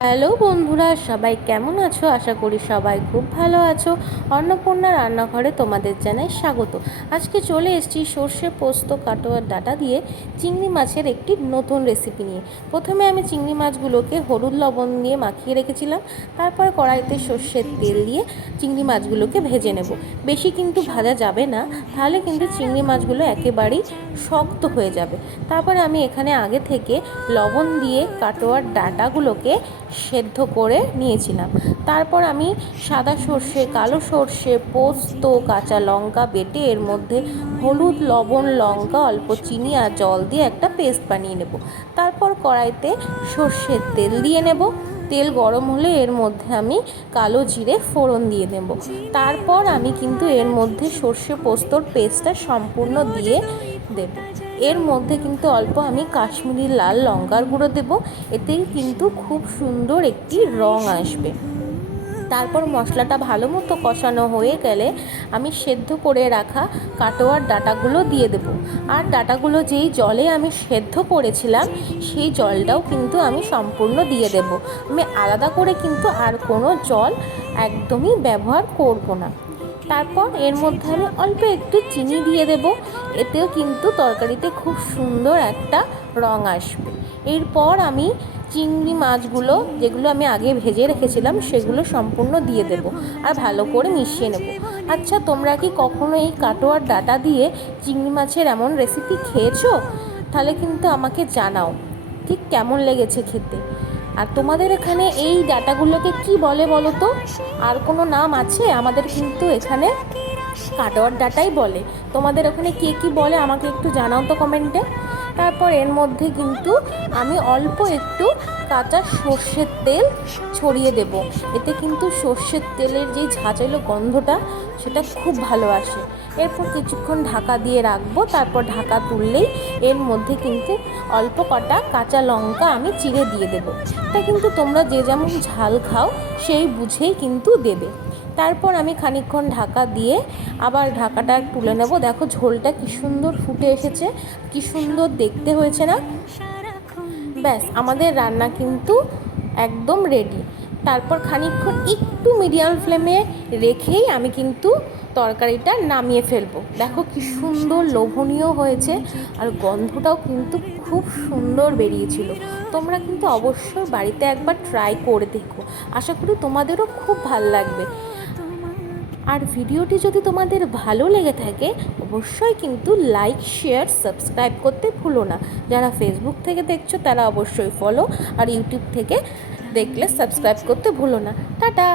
Hello বন্ধুরা, সবাই কেমন আছো? আশা করি সবাই খুব ভালো আছো। অন্নপূর্ণা রান্নাঘরে তোমাদের জানাই স্বাগত। আজকে চলে এসেছি সর্ষে পোস্ত কাটোয়ার ডাটা দিয়ে চিংড়ি মাছের একটি নতুন রেসিপি নিয়ে। প্রথমে আমি চিংড়ি মাছগুলোকে হলুদ লবণ দিয়ে মাখিয়ে রেখেছিলাম। তারপর কড়াইতে সর্ষের তেল দিয়ে চিংড়ি মাছগুলোকে ভেজে নেব। বেশি কিন্তু ভাজা যাবে না, তাহলে কিন্তু চিংড়ি মাছগুলো একেবারেই শক্ত হয়ে যাবে। তারপরে আমি এখানে আগে থেকে লবণ দিয়ে কাটোয়ার ডাটাগুলোকে সেদ্ধ করে নিয়েছিলাম। তারপর আমি সাদা সর্ষে, কালো সর্ষে, পোস্ত, কাঁচা লঙ্কা বেটে এর মধ্যে হলুদ, লবণ, লঙ্কা, অল্প চিনি আর জল দিয়ে একটা পেস্ট বানিয়ে নেব। তারপর কড়াইতে সর্ষের তেল দিয়ে নেব। তেল গরম হলে এর মধ্যে আমি কালো জিরে ফোড়ন দিয়ে দেব তারপর আমি কিন্তু এর মধ্যে সর্ষে পোস্তর পেস্টটা সম্পূর্ণ দিয়ে দেব। এর মধ্যে কিন্তু অল্প আমি কাশ্মীরি লাল লঙ্কার গুঁড়ো দেব। এতেই কিন্তু খুব সুন্দর একটি রং আসবে। তারপর মশলাটা ভালো মতো কষানো হয়ে গেলে আমি সেদ্ধ করে রাখা কাটোয়ার ডাটাগুলো দিয়ে দেবো। আর ডাটাগুলো যেই জলে আমি সেদ্ধ করেছিলাম, সেই জলটাও কিন্তু আমি সম্পূর্ণ দিয়ে দেব। আমি আলাদা করে কিন্তু আর কোনো জল একদমই ব্যবহার করব না। তারপর এর মধ্যে আমি অল্প একটু চিনি দিয়ে দেব। এতেও কিন্তু তরকারিতে খুব সুন্দর একটা রং আসবে। এরপর আমি চিংড়ি মাছগুলো যেগুলো আমি আগে ভেজে রেখেছিলাম, সেগুলো সম্পূর্ণ দিয়ে দেব আর ভালো করে মিশিয়ে নেব। আচ্ছা তোমরা কি কখনো এই কাটোয়ার ডাটা দিয়ে চিংড়ি মাছের এমন রেসিপি খেয়েছো? তাহলে কিন্তু আমাকে জানাও, ঠিক কেমন লেগেছে খেতে? আর তোমাদের এখানে এই ডাটাগুলোকে কি বলে বলো তো? আর কোনো নাম আছে? আমাদের কিন্তু এখানে কাটোয়ার ডাটাই বলে। তোমাদের ওখানে কে কি বলে আমাকে একটু জানাও তো কমেন্টে তারপর এর মধ্যে কিন্তু আমি অল্প একটু কাঁচা সর্ষের তেল ছড়িয়ে দেব। এতে কিন্তু সর্ষের তেলের যে ঝাঁঝালো গন্ধটা, সেটা খুব ভালো আসে। এরপর কিছুক্ষণ ঢাকা দিয়ে রাখব। তারপর ঢাকা তুললেই এর মধ্যে কিন্তু অল্প কটা কাঁচা লঙ্কা আমি চিড়ে দিয়ে দেবো। এটা কিন্তু তোমরা যে যেমন ঝাল খাও, সেই বুঝেই কিন্তু দেবে। তারপর আমি খানিকক্ষণ ঢাকা দিয়ে আবার ঢাকাটা তুলে নেব। দেখো ঝোলটা কি সুন্দর ফুটে এসেছে, কি সুন্দর দেখতে হয়েছে না? ব্যাস, আমাদের রান্না কিন্তু একদম রেডি তারপর খানিকক্ষণ একটু মিডিয়াম ফ্লেমে রেখেই আমি কিন্তু তরকারিটা নামিয়ে ফেলব। দেখো কি সুন্দর লোভনীয় হয়েছে আর গন্ধটাও কিন্তু খুব সুন্দর বেরিয়েছিল। তোমরা কিন্তু অবশ্যই বাড়িতে একবার ট্রাই করে দেখো। আশা করি তোমাদেরও খুব ভালো লাগবে। আর ভিডিওটি যদি তোমাদের ভালো লেগে থাকে, অবশ্যই কিন্তু লাইক শেয়ার সাবস্ক্রাইব করতে ভুলো না। যারা ফেসবুক থেকে দেখছ, তারা অবশ্যই ফলো আর ইউটিউব থেকে দেখলে সাবস্ক্রাইব করতে ভুলো না। টাটা!